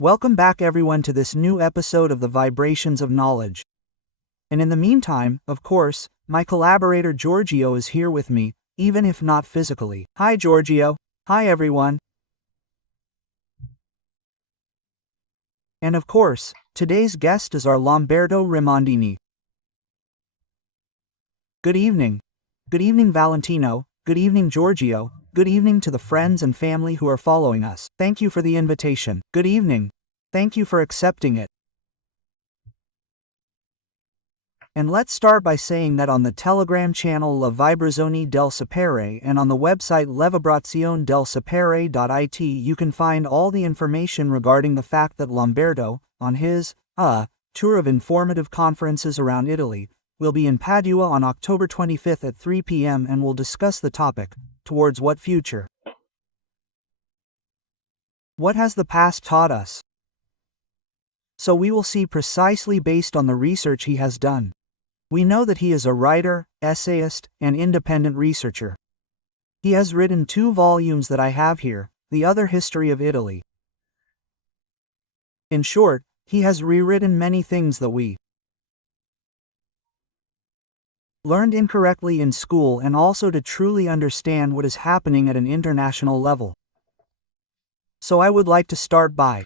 Welcome back everyone to this new episode of the Vibrations of Knowledge. And in the meantime, of course, my collaborator Giorgio is here with me, even if not physically. Hi Giorgio. Hi everyone. And of course, today's guest is our Lamberto Rimondini. Good evening. Good evening Valentino. Good evening Giorgio. Good evening to the friends and family who are following us. Thank you for the invitation. Good evening. Thank you for accepting it. And let's start by saying that on the Telegram channel La Vibrazioni del Sapere and on the website VIBRAZIONI del Sapere.it you can find all the information regarding the fact that Lamberto, on his tour of informative conferences around Italy, will be in Padua on October 25th at 3 p.m. and will discuss the topic, Towards What Future? What has the past taught us? So we will see precisely based on the research he has done. We know that he is a writer, essayist, and independent researcher. He has written 2 volumes that I have here, The Other History of Italy. In short, he has rewritten many things that we learned incorrectly in school and also to truly understand what is happening at an international level. So I would like to start by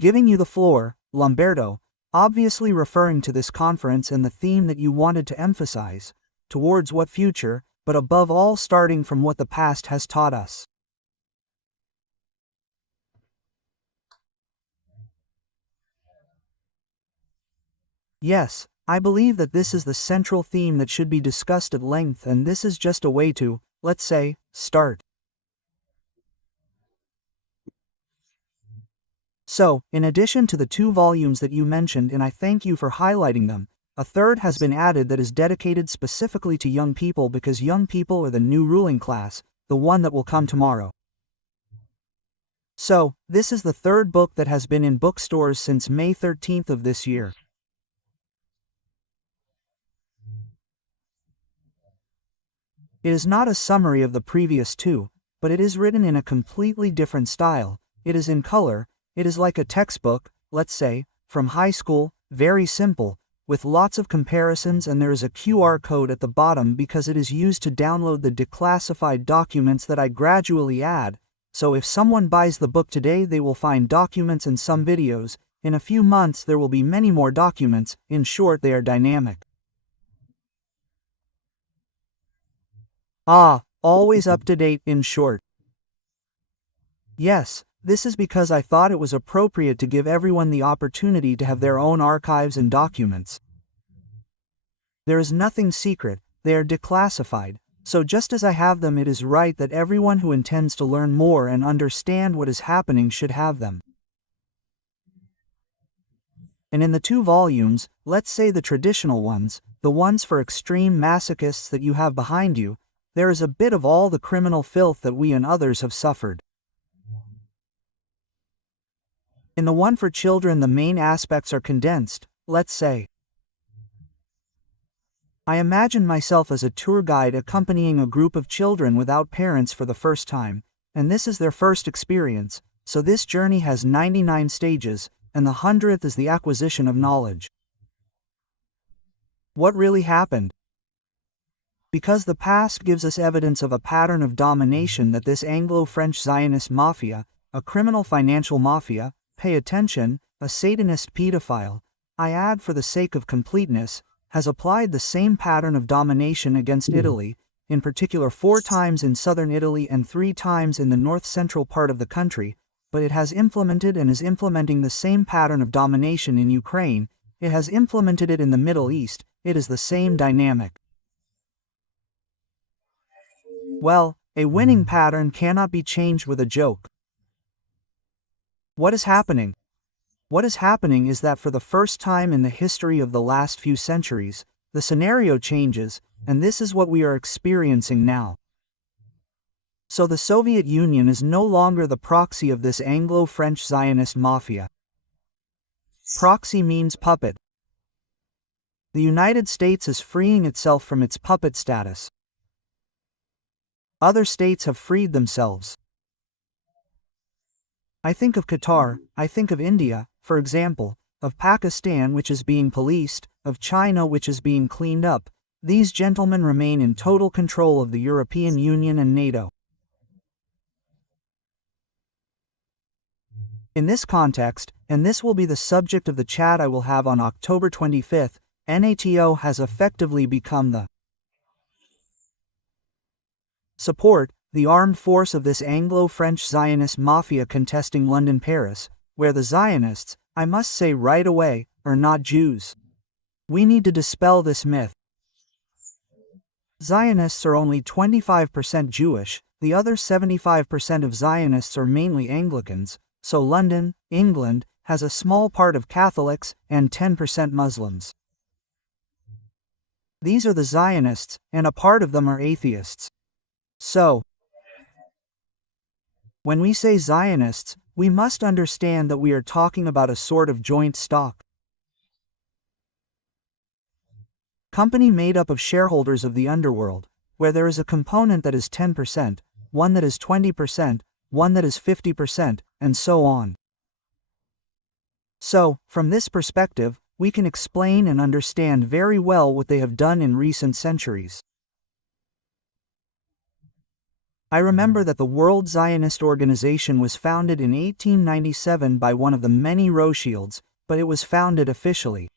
giving you the floor, Lamberto, obviously referring to this conference and the theme that you wanted to emphasize, towards what future, but above all starting from what the past has taught us. Yes, I believe that this is the central theme that should be discussed at length, and this is just a way to, let's say, start. So, in addition to the 2 volumes that you mentioned, and I thank you for highlighting them, a third has been added that is dedicated specifically to young people because young people are the new ruling class, the one that will come tomorrow. So, this is the 3rd book that has been in bookstores since May 13th of this year. It is not a summary of the previous 2, but it is written in a completely different style. It is in color, it is like a textbook, let's say, from high school, very simple, with lots of comparisons, and there is a QR code at the bottom because it is used to download the declassified documents that I gradually add, so if someone buys the book today they will find documents and some videos, in a few months there will be many more documents, in short they are dynamic. Always up to date, in short. Yes, this is because I thought it was appropriate to give everyone the opportunity to have their own archives and documents. There is nothing secret, they are declassified, so just as I have them, it is right that everyone who intends to learn more and understand what is happening should have them. And in the 2 volumes, let's say the traditional ones, the ones for extreme masochists that you have behind you, there is a bit of all the criminal filth that we and others have suffered. In the one for children the main aspects are condensed, let's say. I imagine myself as a tour guide accompanying a group of children without parents for the first time, and this is their first experience, so this journey has 99 stages, and the 100th is the acquisition of knowledge. What really happened? Because the past gives us evidence of a pattern of domination that this Anglo-French Zionist mafia, a criminal financial mafia, pay attention, a Satanist pedophile, I add for the sake of completeness, has applied the same pattern of domination against Italy, in particular 4 times in southern Italy and 3 times in the north-central part of the country, but it has implemented and is implementing the same pattern of domination in Ukraine, it has implemented it in the Middle East, it is the same dynamic. Well, a winning pattern cannot be changed with a joke. What is happening? What is happening is that for the first time in the history of the last few centuries, the scenario changes, and this is what we are experiencing now. So the Soviet Union is no longer the proxy of this Anglo-French Zionist mafia. Proxy means puppet. The United States is freeing itself from its puppet status. Other states have freed themselves. I think of Qatar, I think of India, for example, of Pakistan which is being policed, of China which is being cleaned up. These gentlemen remain in total control of the European Union and NATO. In this context, and this will be the subject of the chat I will have on October 25th, NATO has effectively become the support, the armed force of this Anglo-French Zionist mafia contesting London-Paris, where the Zionists, I must say right away, are not Jews. We need to dispel this myth. Zionists are only 25% Jewish, the other 75% of Zionists are mainly Anglicans, so London, England, has a small part of Catholics and 10% Muslims. These are the Zionists, and a part of them are atheists. So, when we say Zionists, we must understand that we are talking about a sort of joint stock company made up of shareholders of the underworld, where there is a component that is 10%, one that is 20%, one that is 50%, and so on. So, from this perspective, we can explain and understand very well what they have done in recent centuries. I remember that the World Zionist Organization was founded in 1897 by one of the many Rothschilds, but it was founded officially.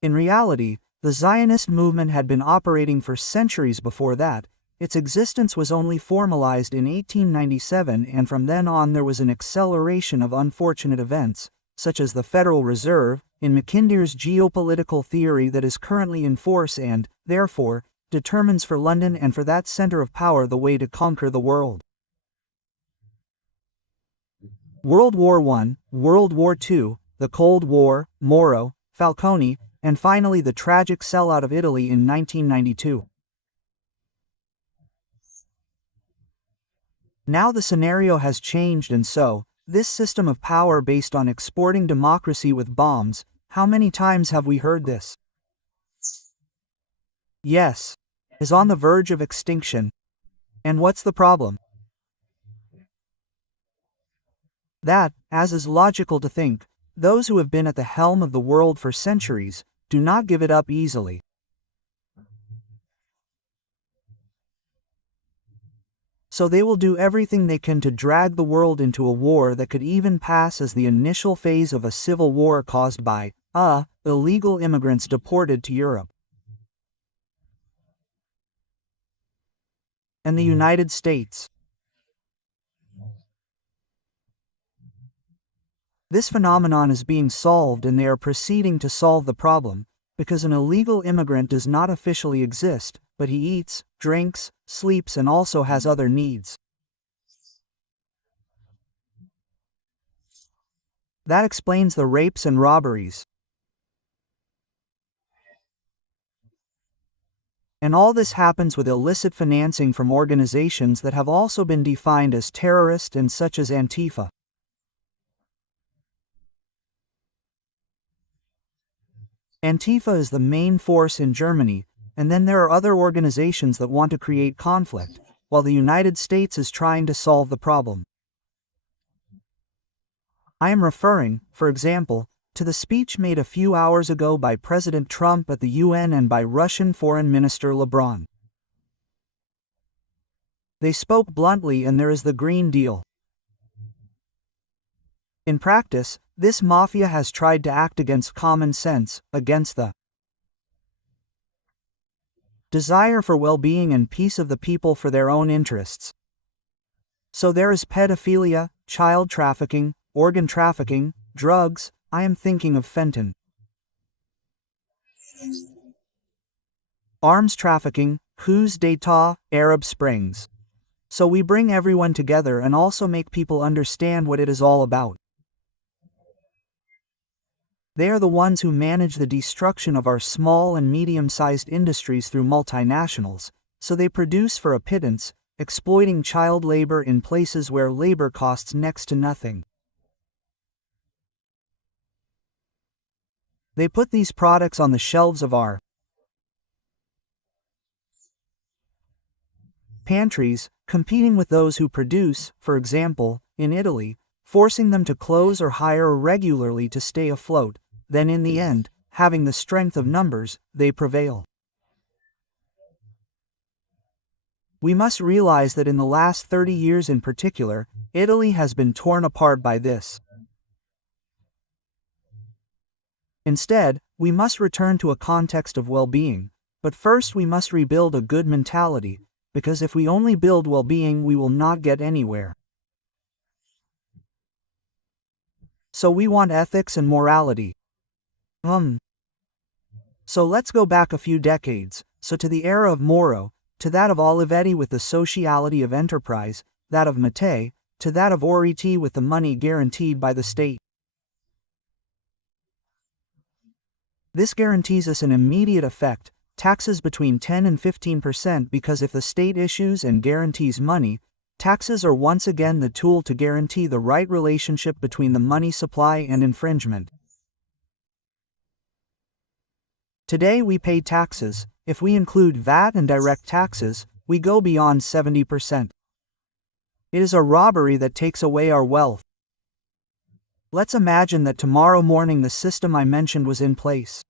In reality, the Zionist movement had been operating for centuries before that. Its existence was only formalized in 1897, and from then on there was an acceleration of unfortunate events, such as the Federal Reserve, in Mackinder's geopolitical theory that is currently in force and, therefore, determines for London and for that center of power the way to conquer the world. World War I, World War II, the Cold War, Moro, Falcone, and finally the tragic sellout of Italy in 1992. Now the scenario has changed, and so, this system of power based on exporting democracy with bombs, how many times have we heard this? Yes, is on the verge of extinction. And what's the problem? That, as is logical to think, those who have been at the helm of the world for centuries, do not give it up easily. So they will do everything they can to drag the world into a war that could even pass as the initial phase of a civil war caused by, illegal immigrants deported to Europe. And the United States. This phenomenon is being solved, and they are proceeding to solve the problem, because an illegal immigrant does not officially exist, but he eats, drinks, sleeps, and also has other needs. That explains the rapes and robberies. And all this happens with illicit financing from organizations that have also been defined as terrorist, and such as Antifa. Antifa is the main force in Germany, and then there are other organizations that want to create conflict, while the United States is trying to solve the problem. I am referring, for example, to the speech made a few hours ago by President Trump at the UN and by Russian Foreign Minister Lebrun. They spoke bluntly, and there is the Green Deal. In practice, this mafia has tried to act against common sense, against the desire for well-being and peace of the people for their own interests. So there is pedophilia, child trafficking, organ trafficking, drugs. I am thinking of fentanyl. Arms trafficking, coups d'état, Arab Springs. So we bring everyone together and also make people understand what it is all about. They are the ones who manage the destruction of our small and medium-sized industries through multinationals, so they produce for a pittance, exploiting child labor in places where labor costs next to nothing. They put these products on the shelves of our pantries, competing with those who produce, for example, in Italy, forcing them to close or hire irregularly to stay afloat, then in the end, having the strength of numbers, they prevail. We must realize that in the last 30 years in particular, Italy has been torn apart by this. Instead, we must return to a context of well-being, but first we must rebuild a good mentality, because if we only build well-being we will not get anywhere. So we want ethics and morality. So let's go back a few decades, so to the era of Moro, to that of Olivetti with the sociality of enterprise, that of Mattei, to that of Oriti with the money guaranteed by the state. This guarantees us an immediate effect, taxes between 10 and 15%, because if the state issues and guarantees money, taxes are once again the tool to guarantee the right relationship between the money supply and infringement. Today we pay taxes. If we include VAT and direct taxes, we go beyond 70%. It is a robbery that takes away our wealth. Let's imagine that tomorrow morning the system I mentioned was in place.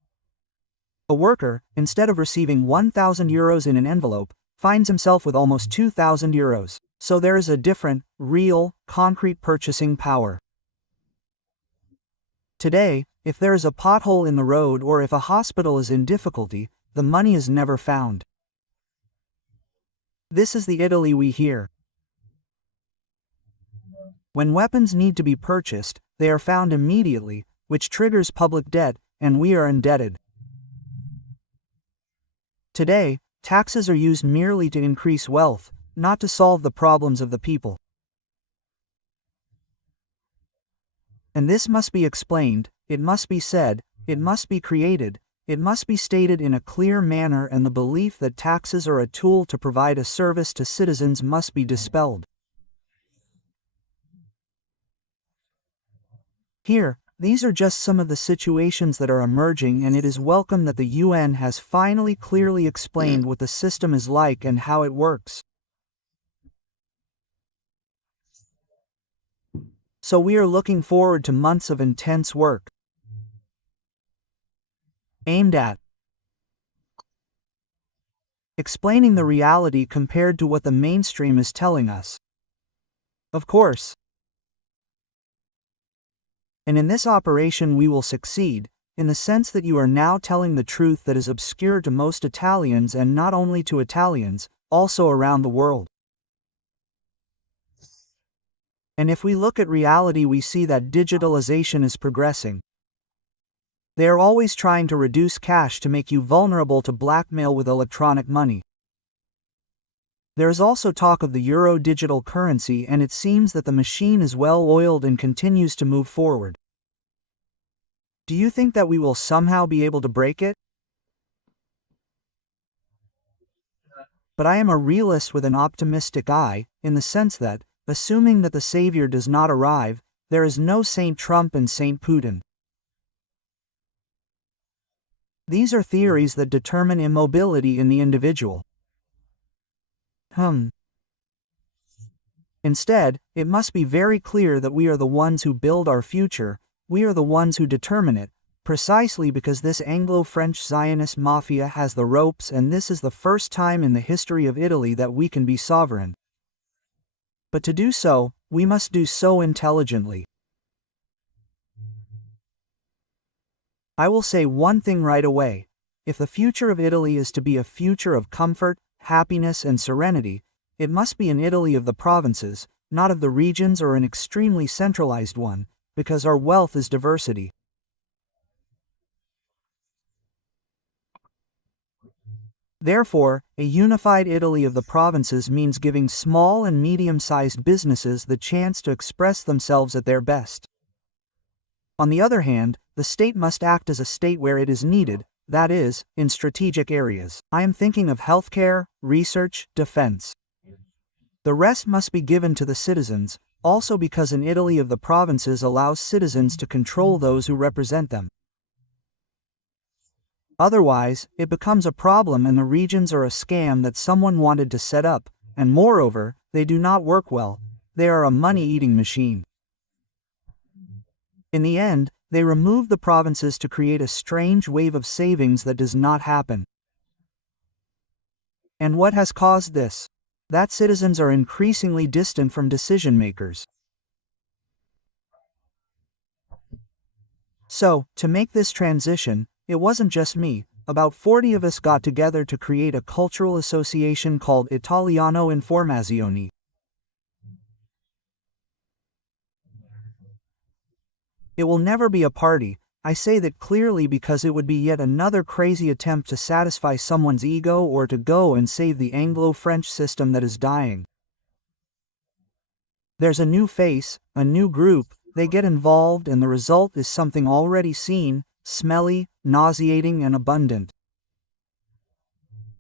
A worker, instead of receiving 1,000 euros in an envelope, finds himself with almost 2,000 euros. So there is a different, real, concrete purchasing power. Today, if there is a pothole in the road or if a hospital is in difficulty, the money is never found. This is the Italy we hear. When weapons need to be purchased, they are found immediately, which triggers public debt, and we are indebted. Today, taxes are used merely to increase wealth, not to solve the problems of the people. And this must be explained, it must be said, it must be created, it must be stated in a clear manner, and the belief that taxes are a tool to provide a service to citizens must be dispelled. Here, these are just some of the situations that are emerging, and it is welcome that the UN has finally clearly explained what the system is like and how it works. So we are looking forward to months of intense work aimed at explaining the reality compared to what the mainstream is telling us. Of course. And in this operation we will succeed, in the sense that you are now telling the truth that is obscure to most Italians, and not only to Italians, also around the world. And if we look at reality we see that digitalization is progressing. They are always trying to reduce cash to make you vulnerable to blackmail with electronic money. There is also talk of the euro digital currency, and it seems that the machine is well oiled and continues to move forward. Do you think that we will somehow be able to break it? But I am a realist with an optimistic eye, in the sense that, assuming that the Savior does not arrive, there is no Saint Trump and Saint Putin. These are theories that determine immobility in the individual. Instead, it must be very clear that we are the ones who build our future, we are the ones who determine it, precisely because this Anglo-French Zionist mafia has the ropes, and this is the first time in the history of Italy that we can be sovereign. But to do so, we must do so intelligently. I will say one thing right away. If the future of Italy is to be a future of comfort, happiness and serenity, it must be an Italy of the provinces, not of the regions or an extremely centralized one, because our wealth is diversity. Therefore, a unified Italy of the provinces means giving small and medium-sized businesses the chance to express themselves at their best. On the other hand, the state must act as a state where it is needed, that is, in strategic areas. I am thinking of healthcare, research, defense. The rest must be given to the citizens, also because an Italy of the provinces allows citizens to control those who represent them. Otherwise, it becomes a problem, and the regions are a scam that someone wanted to set up, and moreover, they do not work well. They are a money-eating machine. In the end, they remove the provinces to create a strange wave of savings that does not happen. And what has caused this? That citizens are increasingly distant from decision makers. So, to make this transition, it wasn't just me. About 40 of us got together to create a cultural association called Italiano Informazioni. It will never be a party. I say that clearly because it would be yet another crazy attempt to satisfy someone's ego or to go and save the Anglo-French system that is dying. There's a new face, a new group, they get involved, and the result is something already seen, smelly, nauseating, and abundant.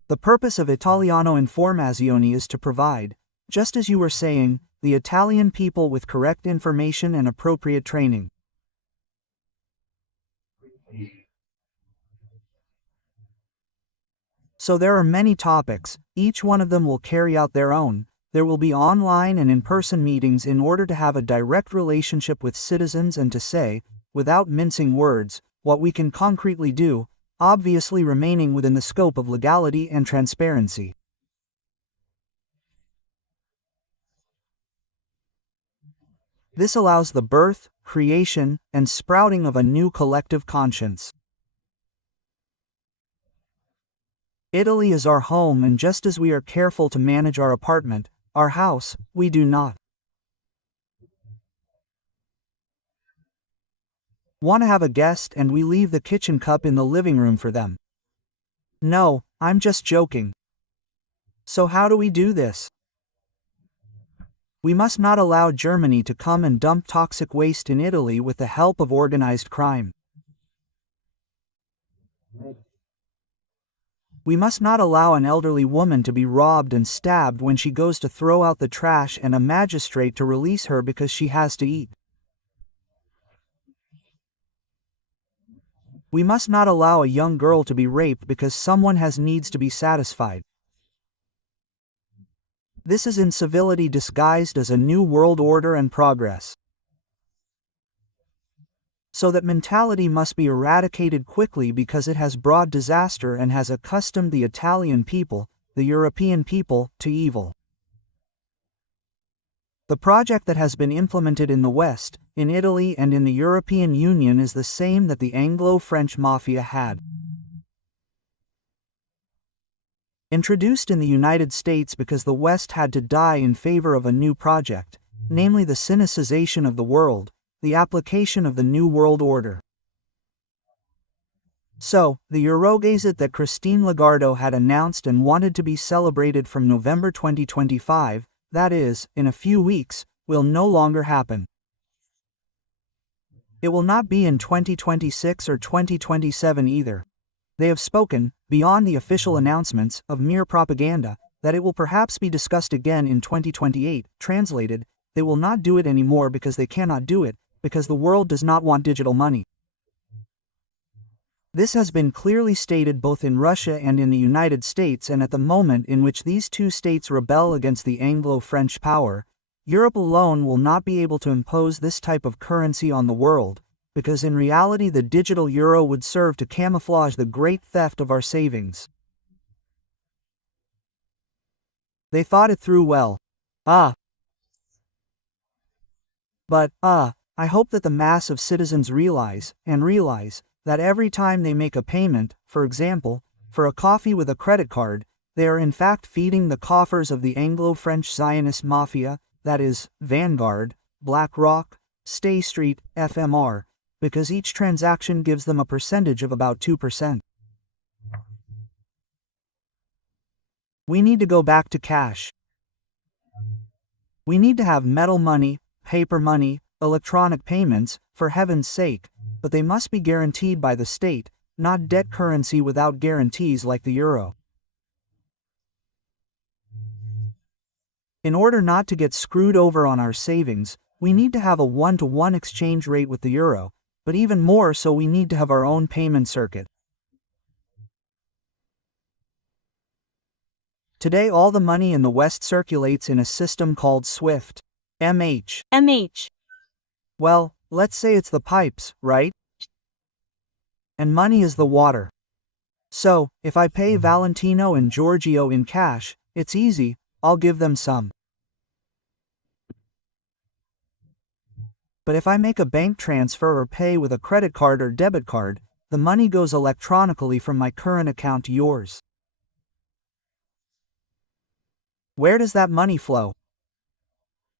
The purpose of Italiano Informazioni is to provide, just as you were saying, the Italian people with correct information and appropriate training. So there are many topics, each one of them will carry out their own. There will be online and in-person meetings in order to have a direct relationship with citizens and to say, without mincing words, what we can concretely do, obviously remaining within the scope of legality and transparency. This allows the birth, creation, and sprouting of a new collective conscience. Italy is our home, and just as we are careful to manage our apartment, our house, we do not want to have a guest and we leave the kitchen cup in the living room for them. No, I'm just joking. So how do we do this? We must not allow Germany to come and dump toxic waste in Italy with the help of organized crime. We must not allow an elderly woman to be robbed and stabbed when she goes to throw out the trash and a magistrate to release her because she has to eat. We must not allow a young girl to be raped because someone has needs to be satisfied. This is incivility disguised as a new world order and progress. So that mentality must be eradicated quickly because it has brought disaster and has accustomed the Italian people, the European people, to evil. The project that has been implemented in the West, in Italy and in the European Union is the same that the Anglo-French Mafia had. Introduced in the United States because the West had to die in favor of a new project, namely the Sinicization of the world, the application of the New World Order. So, the Eurogazette that Christine Lagarde had announced and wanted to be celebrated from November 2025, that is, in a few weeks, will no longer happen. It will not be in 2026 or 2027 either. They have spoken, beyond the official announcements, of mere propaganda, that it will perhaps be discussed again in 2028, translated, they will not do it anymore because they cannot do it, because the world does not want digital money. This has been clearly stated both in Russia and in the United States, and at the moment in which these two states rebel against the Anglo-French power, Europe alone will not be able to impose this type of currency on the world, because in reality the digital euro would serve to camouflage the great theft of our savings. They thought it through well. But, I hope that the mass of citizens realize, that every time they make a payment, for example, for a coffee with a credit card, they are in fact feeding the coffers of the Anglo-French Zionist Mafia, that is, Vanguard, BlackRock, Stay Street, FMR, because each transaction gives them a percentage of about 2%. We need to go back to cash. We need to have metal money, paper money, electronic payments, for heaven's sake, but they must be guaranteed by the state, not debt currency without guarantees like the euro. In order not to get screwed over on our savings, we need to have a 1-to-1 exchange rate with the euro, but even more so we need to have our own payment circuit. Today all the money in the West circulates in a system called SWIFT. MH. Well, let's say it's the pipes, right? And money is the water. So, if I pay Valentino and Giorgio in cash, it's easy, I'll give them some. But if I make a bank transfer or pay with a credit card or debit card, the money goes electronically from my current account to yours. Where does that money flow?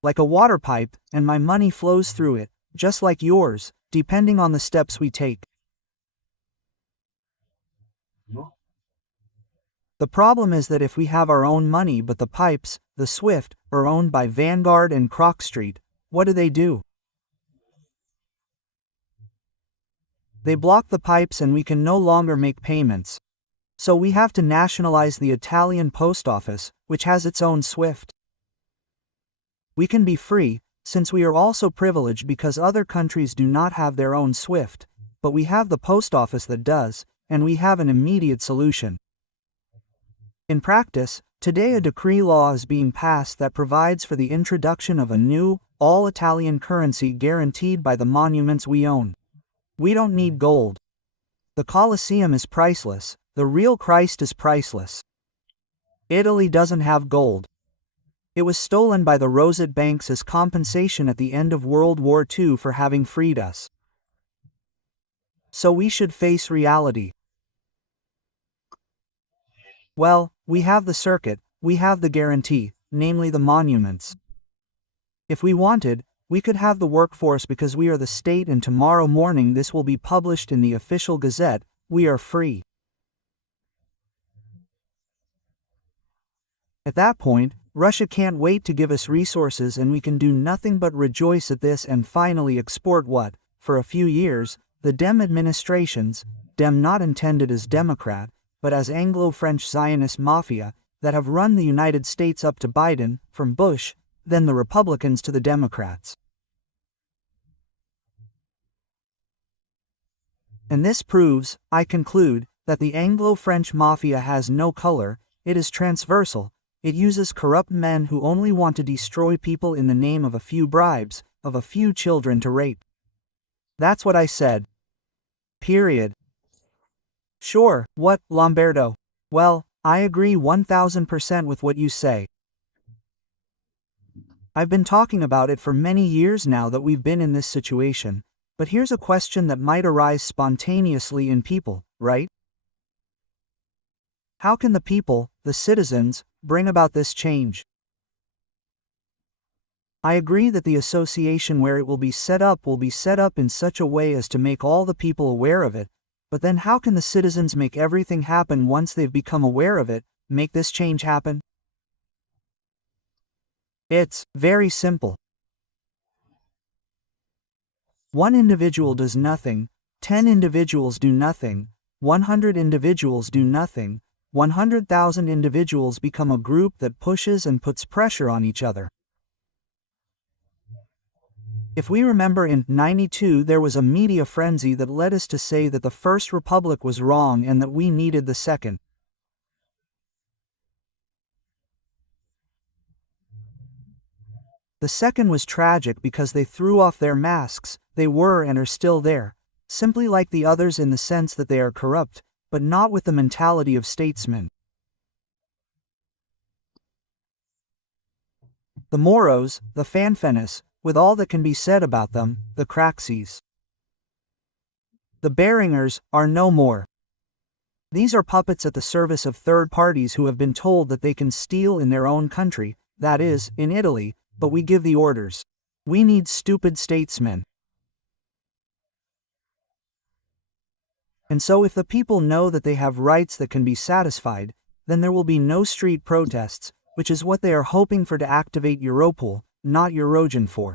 Like a water pipe, and my money flows through it, just like yours, depending on the steps we take. The problem is that if we have our own money but the pipes, the SWIFT, are owned by Vanguard and Croc Street, what do? They block the pipes and we can no longer make payments. So we have to nationalize the Italian post office, which has its own SWIFT. We can be free, since we are also privileged because other countries do not have their own SWIFT, but we have the post office that does, and we have an immediate solution. In practice, today a decree law is being passed that provides for the introduction of a new, all-Italian currency guaranteed by the monuments we own. We don't need gold. The Colosseum is priceless, the real Christ is priceless. Italy doesn't have gold. It was stolen by the Rosette banks as compensation at the end of World War II for having freed us. So we should face reality. Well, we have the circuit, we have the guarantee, namely the monuments. If we wanted, we could have the workforce because we are the state and tomorrow morning this will be published in the official gazette, we are free. At that point, Russia can't wait to give us resources and we can do nothing but rejoice at this and finally export what, for a few years, the Dem administrations, Dem not intended as Democrat, but as Anglo-French Zionist mafia, that have run the United States up to Biden, from Bush, then the Republicans to the Democrats. And this proves, I conclude, that the Anglo-French mafia has no color, it is transversal, it uses corrupt men who only want to destroy people in the name of a few bribes, of a few children to rape. That's what I said. Period. Sure, what, Lamberto? Well, I agree 1000% with what you say. I've been talking about it for many years now that we've been in this situation, but here's a question that might arise spontaneously in people, right? How can the people, the citizens, bring about this change? I agree that the association where it will be set up in such a way as to make all the people aware of it, but then how can the citizens make everything happen once they've become aware of it, make this change happen? It's very simple. One individual does nothing, 10 individuals do nothing, 100 individuals do nothing, 100,000 individuals become a group that pushes and puts pressure on each other. If we remember in '92 there was a media frenzy that led us to say that the First Republic was wrong and that we needed the Second. The Second was tragic because they threw off their masks, they were and are still there, simply like the others in the sense that they are corrupt, but not with the mentality of statesmen. The Moros, the Fanfenis, with all that can be said about them, the Craxis. The Beringers are no more. These are puppets at the service of third parties who have been told that they can steal in their own country, that is, in Italy, but we give the orders. We need stupid statesmen. And so if the people know that they have rights that can be satisfied, then there will be no street protests, which is what they are hoping for to activate Europol, not Eurogenfor.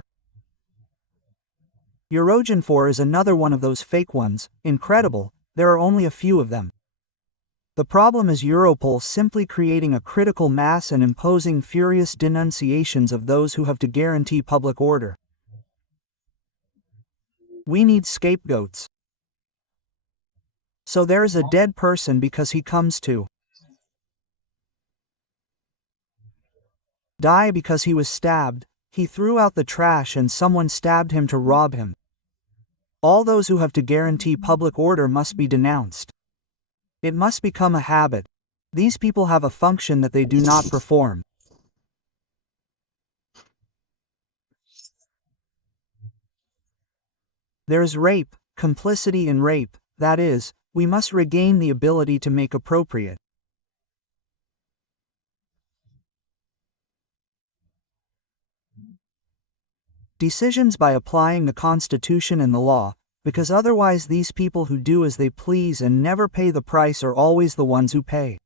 Eurogenfor is another one of those fake ones, incredible, there are only a few of them. The problem is Europol simply creating a critical mass and imposing furious denunciations of those who have to guarantee public order. We need scapegoats. So there is a dead person because he comes to Die because he was stabbed, he threw out the trash and someone stabbed him to rob him. All those who have to guarantee public order must be denounced. It must become a habit. These people have a function that they do not perform. There is rape, complicity in rape, that is, we must regain the ability to make appropriate decisions by applying the Constitution and the law, because otherwise these people who do as they please and never pay the price are always the ones who pay.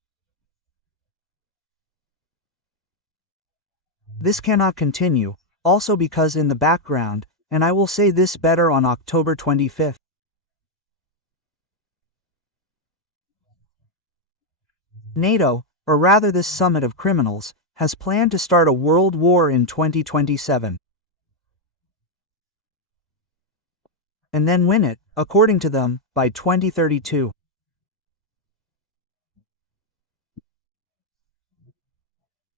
This cannot continue, also because in the background, and I will say this better on October 25th. NATO, or rather this summit of criminals, has planned to start a world war in 2027. And then win it, according to them, by 2032.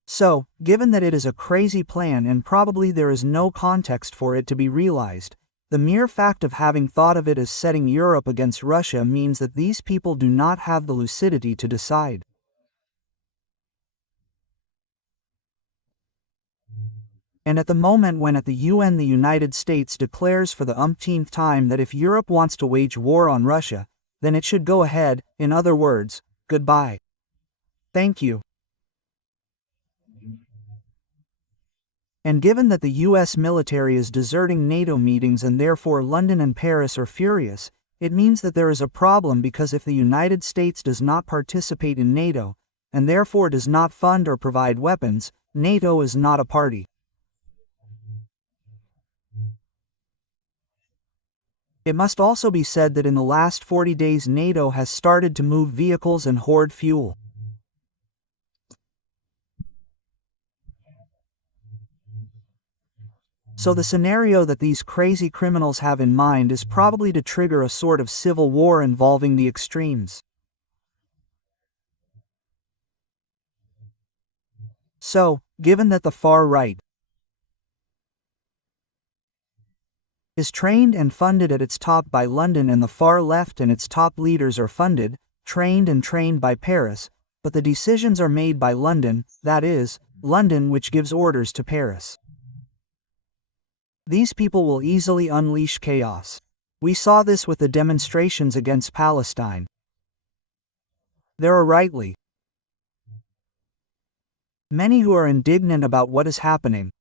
So, given that it is a crazy plan and probably there is no context for it to be realized, the mere fact of having thought of it as setting Europe against Russia means that these people do not have the lucidity to decide. And at the moment when at the UN the United States declares for the umpteenth time that if Europe wants to wage war on Russia, then it should go ahead, in other words, goodbye. Thank you. And given that the US military is deserting NATO meetings and therefore London and Paris are furious, it means that there is a problem because if the United States does not participate in NATO, and therefore does not fund or provide weapons, NATO is not a party. It must also be said that in the last 40 days NATO has started to move vehicles and hoard fuel. So the scenario that these crazy criminals have in mind is probably to trigger a sort of civil war involving the extremes. So, given that the far right is trained and funded at its top by London and the far left and its top leaders are funded, trained and trained by Paris, but the decisions are made by London, that is, London which gives orders to Paris. These people will easily unleash chaos. We saw this with the demonstrations against Palestine. There are rightly many who are indignant about what is happening.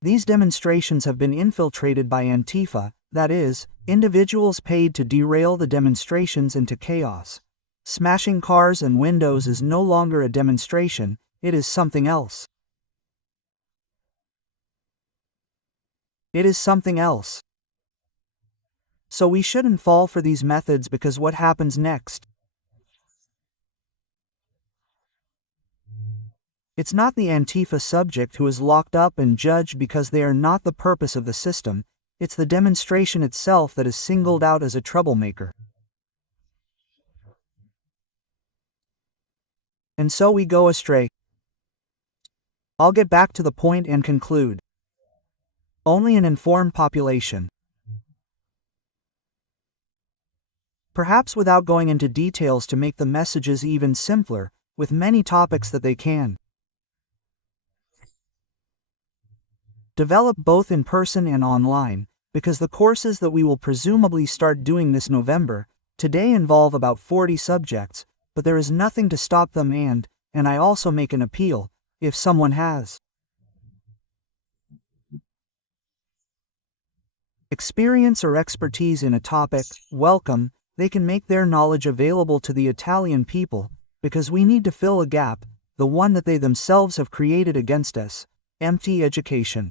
These demonstrations have been infiltrated by Antifa, that is, individuals paid to derail the demonstrations into chaos. Smashing cars and windows is no longer a demonstration, it is something else. It is something else. So we shouldn't fall for these methods because what happens next? It's not the Antifa subject who is locked up and judged because they are not the purpose of the system, it's the demonstration itself that is singled out as a troublemaker. And so we go astray. I'll get back to the point and conclude. Only an informed population. Perhaps without going into details to make the messages even simpler, with many topics that they can develop both in person and online, because the courses that we will presumably start doing this November, today involve about 40 subjects, but there is nothing to stop them and I also make an appeal, if someone has experience or expertise in a topic, welcome, they can make their knowledge available to the Italian people, because we need to fill a gap, the one that they themselves have created against us, empty education.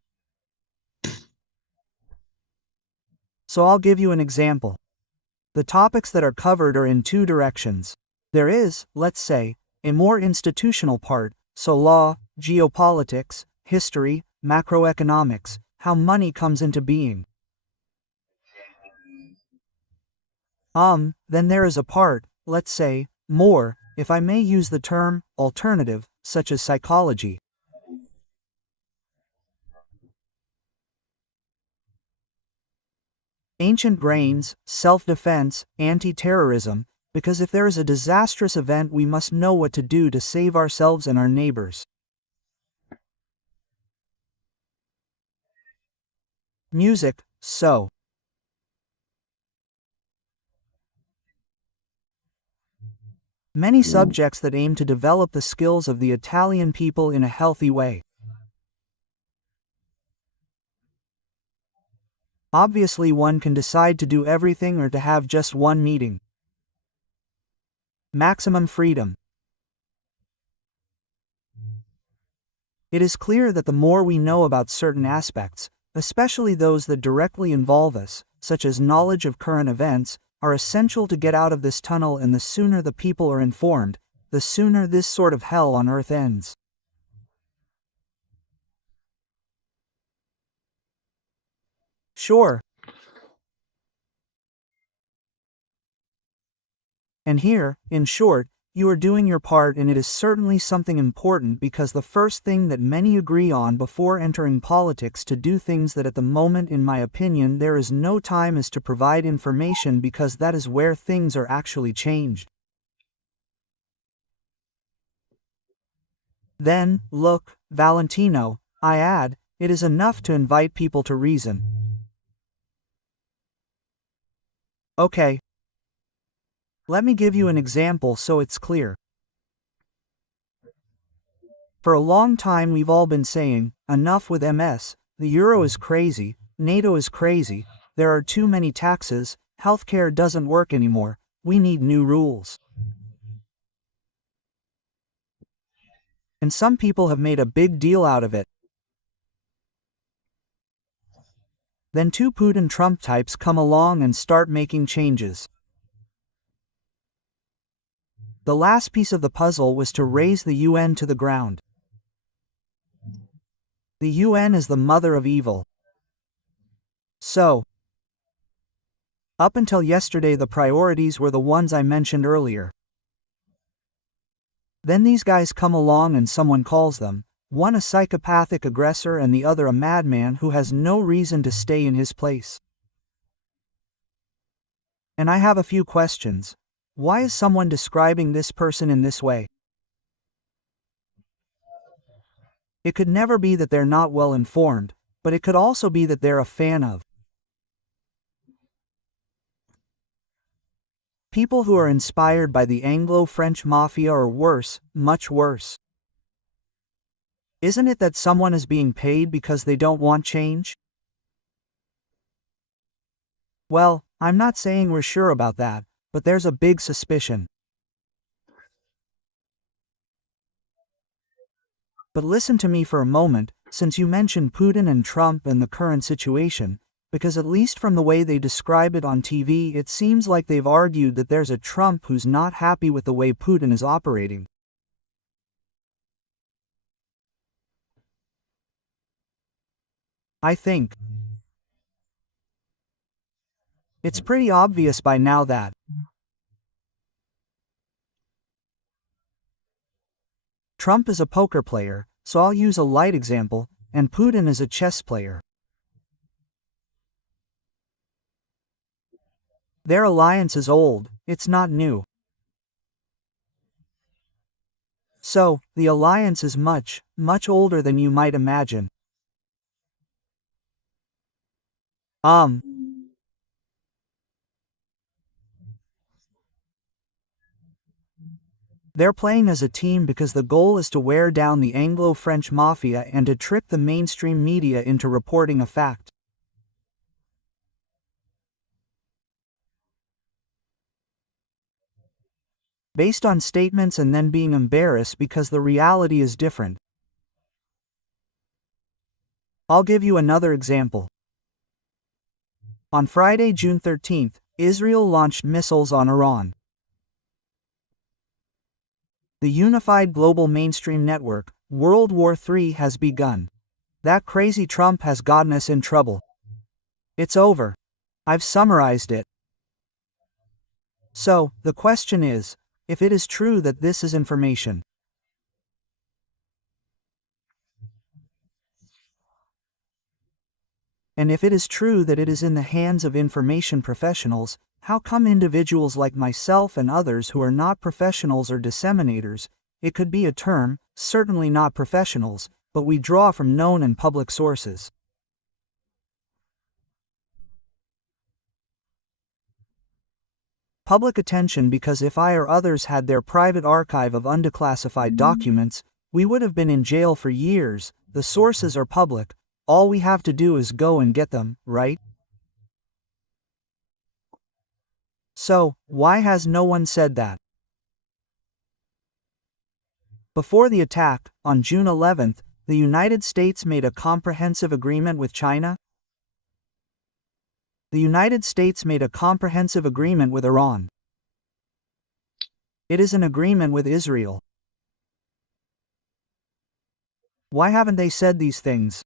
So I'll give you an example. The topics that are covered are in two directions. There is, let's say, a more institutional part, so law, geopolitics, history, macroeconomics, how money comes into being. Then there is a part, let's say, more, if I may use the term, alternative, such as psychology. Ancient brains, self-defense, anti-terrorism, because if there is a disastrous event we must know what to do to save ourselves and our neighbors. Music, so. Many subjects that aim to develop the skills of the Italian people in a healthy way. Obviously one can decide to do everything or to have just one meeting. Maximum freedom. It is clear that the more we know about certain aspects, especially those that directly involve us, such as knowledge of current events, are essential to get out of this tunnel, and the sooner the people are informed, the sooner this sort of hell on earth ends. Sure. And here, in short, you are doing your part, and it is certainly something important, because the first thing that many agree on before entering politics to do things that at the moment in my opinion there is no time is to provide information, because that is where things are actually changed. Then, look, Valentino, I add, it is enough to invite people to reason. Okay. Let me give you an example so it's clear. For a long time we've all been saying, enough with MS, the euro is crazy, NATO is crazy, there are too many taxes, healthcare doesn't work anymore, we need new rules. And some people have made a big deal out of it. Then two Putin-Trump types come along and start making changes. The last piece of the puzzle was to raise the UN to the ground. The UN is the mother of evil. So, up until yesterday the priorities were the ones I mentioned earlier. Then these guys come along and someone calls them, one a psychopathic aggressor and the other a madman who has no reason to stay in his place. And I have a few questions. Why is someone describing this person in this way? It could never be that they're not well informed, but it could also be that they're a fan of people who are inspired by the Anglo-French mafia, or worse, much worse. Isn't it that someone is being paid because they don't want change? Well, I'm not saying we're sure about that, but there's a big suspicion. But listen to me for a moment, since you mentioned Putin and Trump and the current situation, because at least from the way they describe it on TV it seems like they've argued that there's a Trump who's not happy with the way Putin is operating. I think it's pretty obvious by now that Trump is a poker player, so I'll use a light example, and Putin is a chess player. Their alliance is old, it's not new. So, the alliance is much, much older than you might imagine. They're playing as a team because the goal is to wear down the Anglo-French mafia and to trick the mainstream media into reporting a fact. Based on statements and then being embarrassed because the reality is different. I'll give you another example. On Friday, June 13th, Israel launched missiles on Iran. The unified global mainstream network, World War III, has begun. That crazy Trump has gotten us in trouble. It's over. I've summarized it. So, the question is, if it is true that this is information, And if it is true that it is in the hands of information professionals, how come individuals like myself and others who are not professionals or disseminators, it could be a term, certainly not professionals, but we draw from known and public sources? Public attention, because if I or others had their private archive of undeclassified documents, we would have been in jail for years. The sources are public, all we have to do is go and get them, right? So, why has no one said that? Before the attack, on June 11th, the United States made a comprehensive agreement with China. The United States made a comprehensive agreement with Iran. It is an agreement with Israel. Why haven't they said these things?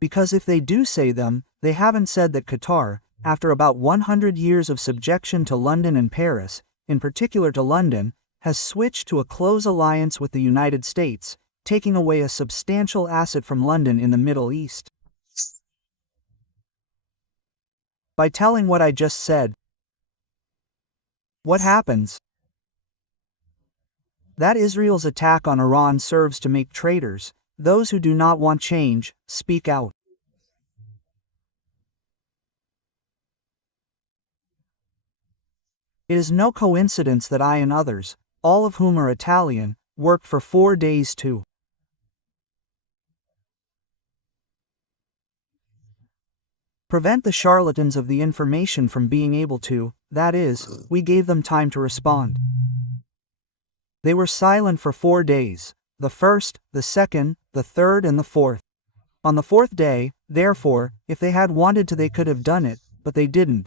Because if they do say them, they haven't said that Qatar, after about 100 years of subjection to London and Paris, in particular to London, has switched to a close alliance with the United States, taking away a substantial asset from London in the Middle East. By telling what I just said, what happens? That Israel's attack on Iran serves to make traitors, those who do not want change, speak out. It is no coincidence that I and others, all of whom are Italian, worked for 4 days to prevent the charlatans of the information from being able to, that is, we gave them time to respond. They were silent for 4 days, the first, the second, the third and the fourth. On the fourth day, therefore, if they had wanted to they could have done it, but they didn't.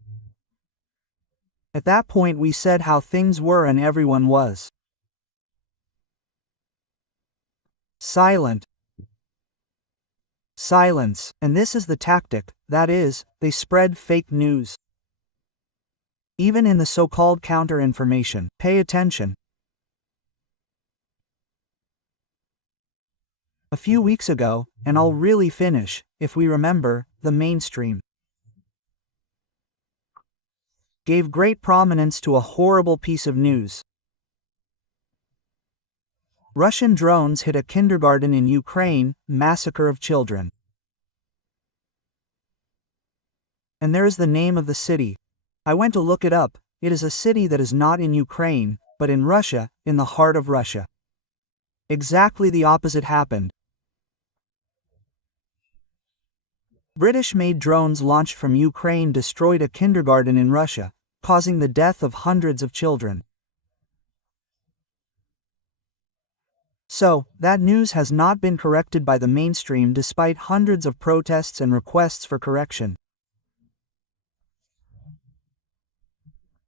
At that point we said how things were and everyone was silent. Silence, and this is the tactic, that is, they spread fake news. Even in the so-called counter-information, pay attention. A few weeks ago, and I'll really finish, if we remember, the mainstream gave great prominence to a horrible piece of news. Russian drones hit a kindergarten in Ukraine, massacre of children. And there is the name of the city. I went to look it up. It is a city that is not in Ukraine, but in Russia, in the heart of Russia. Exactly the opposite happened. British-made drones launched from Ukraine destroyed a kindergarten in Russia, causing the death of hundreds of children. So, that news has not been corrected by the mainstream despite hundreds of protests and requests for correction.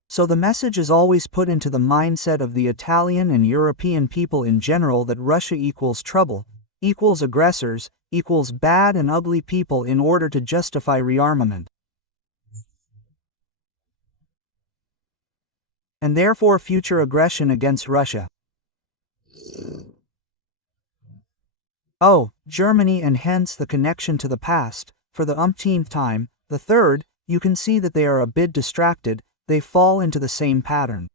So the message is always put into the mindset of the Italian and European people in general that Russia equals trouble, equals aggressors, equals bad and ugly people in order to justify rearmament. And therefore future aggression against Russia. Oh, Germany, and hence the connection to the past, for the umpteenth time, the third, you can see that they are a bit distracted, they fall into the same pattern.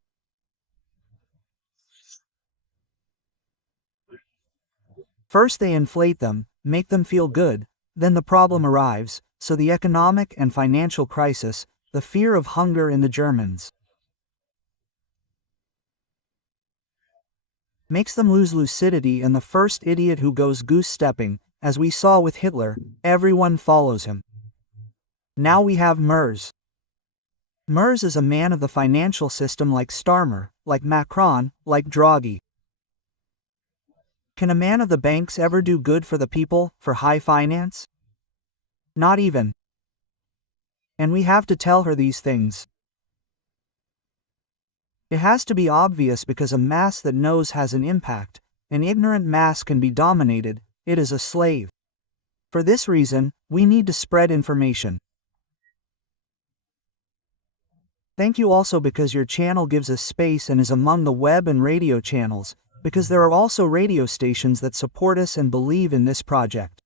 First they inflate them, make them feel good, then the problem arrives, so the economic and financial crisis, the fear of hunger in the Germans, makes them lose lucidity, and the first idiot who goes goose-stepping, as we saw with Hitler, everyone follows him. Now we have Merz. Merz is a man of the financial system like Starmer, like Macron, like Draghi. Can a man of the banks ever do good for the people, for high finance? Not even. And we have to tell her these things. It has to be obvious because a mass that knows has an impact. An ignorant mass can be dominated, it is a slave. For this reason, we need to spread information. Thank you also because your channel gives us space and is among the web and radio channels, because there are also radio stations that support us and believe in this project.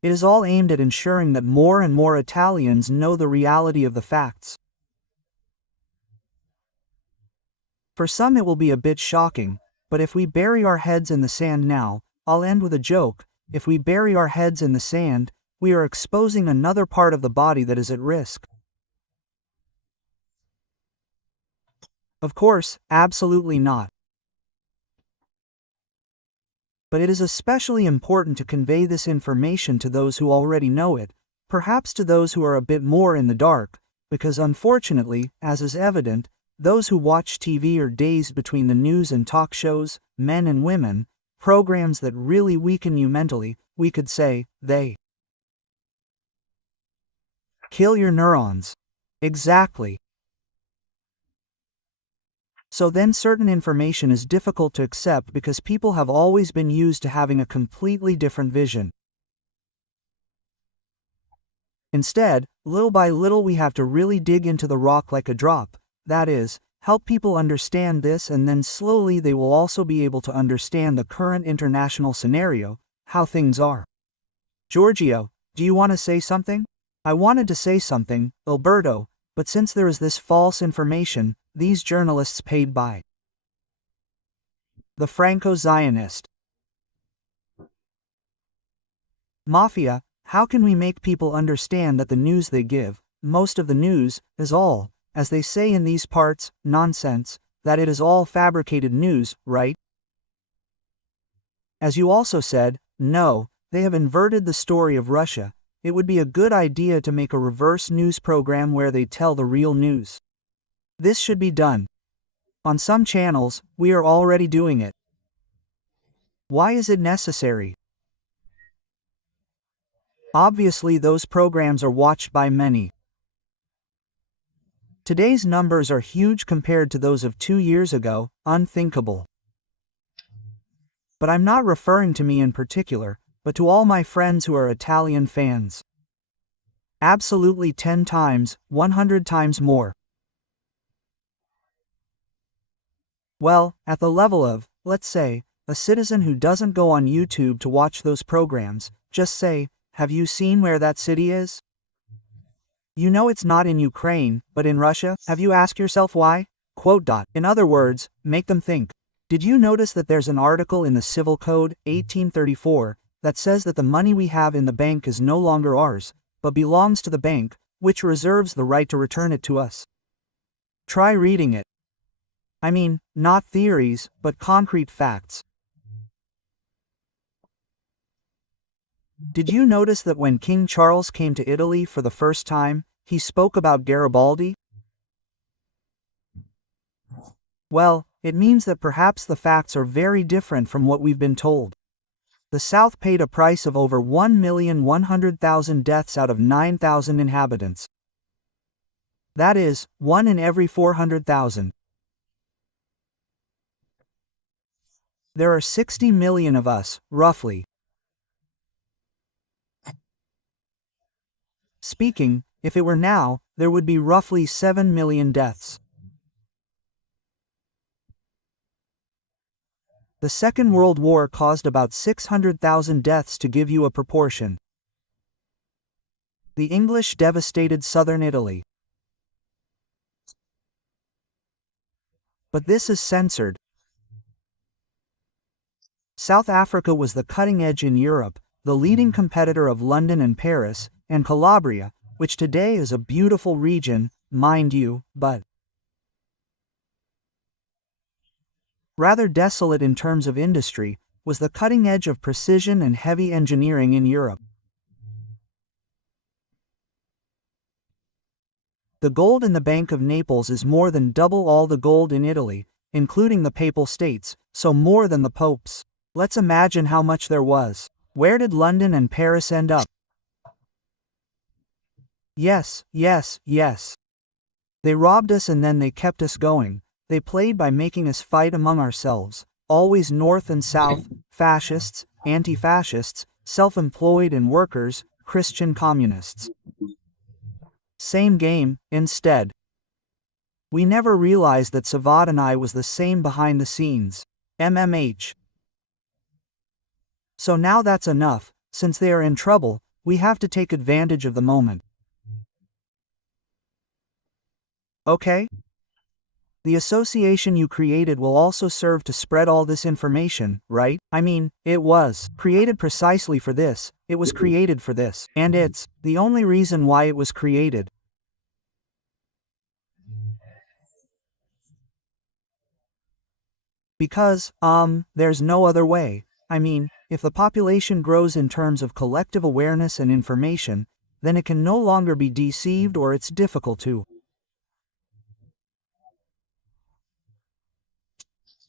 It is all aimed at ensuring that more and more Italians know the reality of the facts. For some it will be a bit shocking, but if we bury our heads in the sand now, I'll end with a joke, if we bury our heads in the sand, we are exposing another part of the body that is at risk. Of course, absolutely not. But it is especially important to convey this information to those who already know it, perhaps to those who are a bit more in the dark, because unfortunately, as is evident, those who watch TV are dazed between the news and talk shows, men and women, programs that really weaken you mentally, we could say, they kill your neurons. Exactly. So then certain information is difficult to accept because people have always been used to having a completely different vision. Instead, little by little we have to really dig into the rock like a drop, that is, help people understand this, and then slowly they will also be able to understand the current international scenario, how things are. Giorgio, do you want to say something? I wanted to say something, Alberto, but since there is this false information, these journalists paid by the Franco-Zionist mafia, how can we make people understand that the news they give, most of the news, is all, as they say in these parts, nonsense, that it is all fabricated news, right? As you also said, no, they have inverted the story of Russia. It would be a good idea to make a reverse news program where they tell the real news. This should be done. On some channels, we are already doing it. Why is it necessary? Obviously, those programs are watched by many. Today's numbers are huge compared to those of 2 years ago, unthinkable. But I'm not referring to me in particular, but to all my friends who are Italian fans. Absolutely 10 times, 100 times more. Well, at the level of, let's say, a citizen who doesn't go on YouTube to watch those programs, just say, have you seen where that city is? You know it's not in Ukraine, but in Russia. Have you asked yourself why? In other words, make them think. Did you notice that there's an article in the Civil Code, 1834, that says that the money we have in the bank is no longer ours, but belongs to the bank, which reserves the right to return it to us? Try reading it. I mean, not theories, but concrete facts. Did you notice that when King Charles came to Italy for the first time, he spoke about Garibaldi? Well, it means that perhaps the facts are very different from what we've been told. The South paid a price of over 1,100,000 deaths out of 9,000 inhabitants. That is, 1 in every 400,000. There are 60 million of us, roughly. Speaking, if it were now, there would be roughly 7 million deaths. The Second World War caused about 600,000 deaths, to give you a proportion. The English devastated southern Italy. But this is censored. South Africa was the cutting edge in Europe, the leading competitor of London and Paris, and Calabria, which today is a beautiful region, mind you, but rather desolate in terms of industry, was the cutting edge of precision and heavy engineering in Europe. The gold in the Bank of Naples is more than double all the gold in Italy, including the Papal States, so more than the popes. Let's imagine how much there was. Where did London and Paris end up? Yes. They robbed us and then they kept us going. They played by making us fight among ourselves, always north and south, fascists, anti-fascists, self-employed and workers, Christian communists. Same game, instead. We never realized that Savadinai was the same behind the scenes. MMH. So now that's enough, since they are in trouble, we have to take advantage of the moment. Okay? The association you created will also serve to spread all this information, right? I mean, it was created precisely for this, it was created for this, and it's the only reason why it was created. Because, there's no other way. I mean, if the population grows in terms of collective awareness and information, then it can no longer be deceived or it's difficult to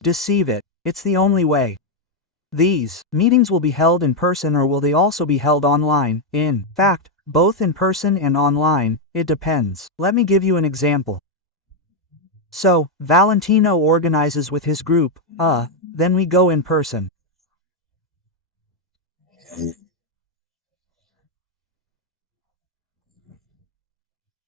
deceive it. It's the only way. These meetings will be held in person or will they also be held online? In fact, both in person and online, it depends. Let me give you an example. So, Valentino organizes with his group, then we go in person.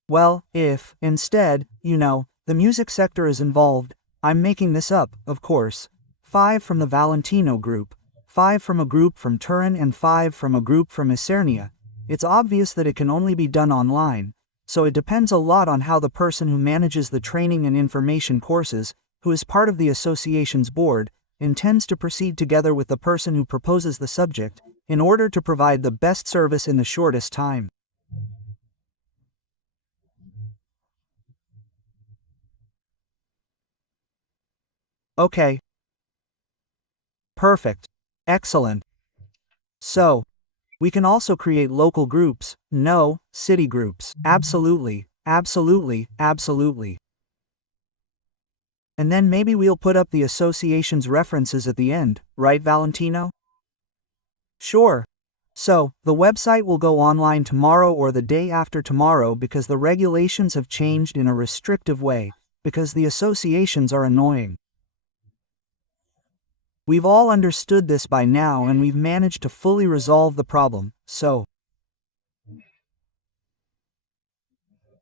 Well, if, instead, the music sector is involved, I'm making this up, of course. 5 from the Valentino group, 5 from a group from Turin and 5 from a group from Isernia. It's obvious that it can only be done online, so it depends a lot on how the person who manages the training and information courses, who is part of the association's board, intends to proceed together with the person who proposes the subject, in order to provide the best service in the shortest time. Okay. Perfect. Excellent. So, we can also create local groups, no, city groups. Absolutely, absolutely, absolutely. And then maybe we'll put up the association's references at the end, right, Valentino? Sure. So, the website will go online tomorrow or the day after tomorrow because the regulations have changed in a restrictive way, because the associations are annoying. We've all understood this by now and we've managed to fully resolve the problem, so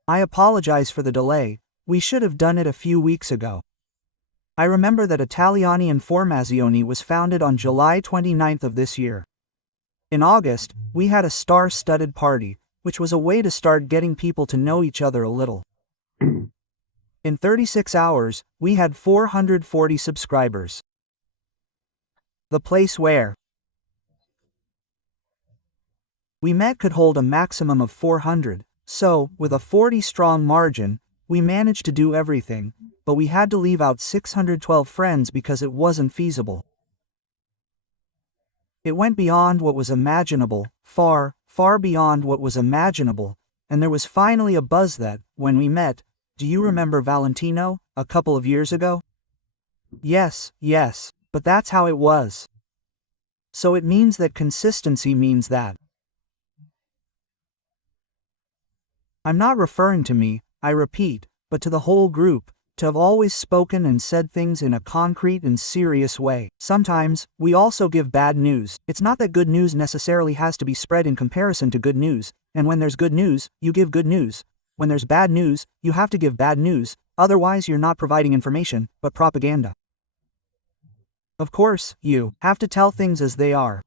I apologize for the delay, we should have done it a few weeks ago. I remember that Italiani and VIBRAZIONI was founded on July 29th of this year. In August, we had a star-studded party, which was a way to start getting people to know each other a little. In 36 hours, we had 440 subscribers. The place where we met could hold a maximum of 400, so, with a 40-strong margin, we managed to do everything, but we had to leave out 612 friends because it wasn't feasible. It went beyond what was imaginable, far, far beyond what was imaginable, and there was finally a buzz that, when we met, do you remember Valentino, a couple of years ago? Yes, but that's how it was. So it means that consistency means that. I'm not referring to me, I repeat, but to the whole group, to have always spoken and said things in a concrete and serious way. Sometimes, we also give bad news. It's not that good news necessarily has to be spread in comparison to good news, and when there's good news, you give good news. When there's bad news, you have to give bad news, otherwise you're not providing information, but propaganda. Of course, you have to tell things as they are.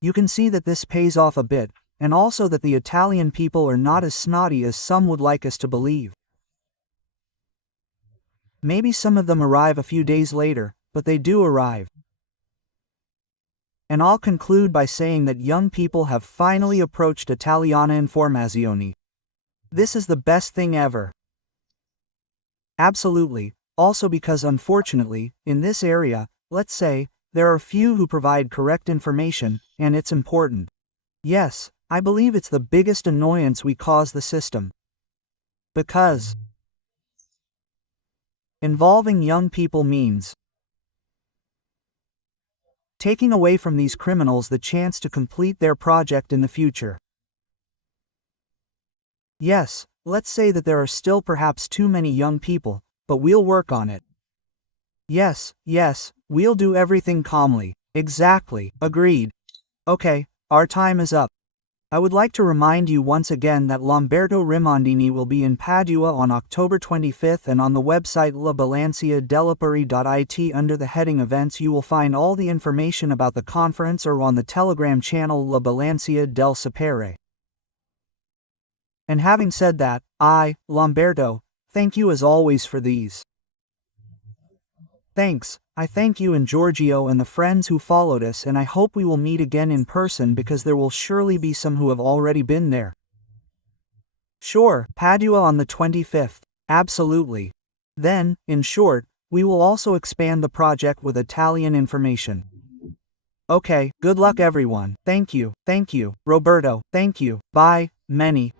You can see that this pays off a bit, and also that the Italian people are not as snotty as some would like us to believe. Maybe some of them arrive a few days later, but they do arrive. And I'll conclude by saying that young people have finally approached Italiana and VIBRAZIONI. This is the best thing ever. Absolutely, also because unfortunately, in this area, let's say, there are few who provide correct information, and it's important. Yes, I believe it's the biggest annoyance we cause the system. Because involving young people means taking away from these criminals the chance to complete their project in the future. Yes, let's say that there are still perhaps too many young people, but we'll work on it. Yes, we'll do everything calmly. Exactly, agreed. Okay, our time is up. I would like to remind you once again that Lamberto Rimondini will be in Padua on October 25th, and on the website labilanciadelapari.it under the heading Events you will find all the information about the conference, or on the Telegram channel La Bilancia del Sapere. And having said that, I, Lamberto, thank you as always for these. Thanks. I thank you and Giorgio and the friends who followed us, and I hope we will meet again in person, because there will surely be some who have already been there. Sure, Padua on the 25th. Absolutely. Then, in short, we will also expand the project with Italian information. Okay, good luck everyone. Thank you, Roberto, thank you, bye, many.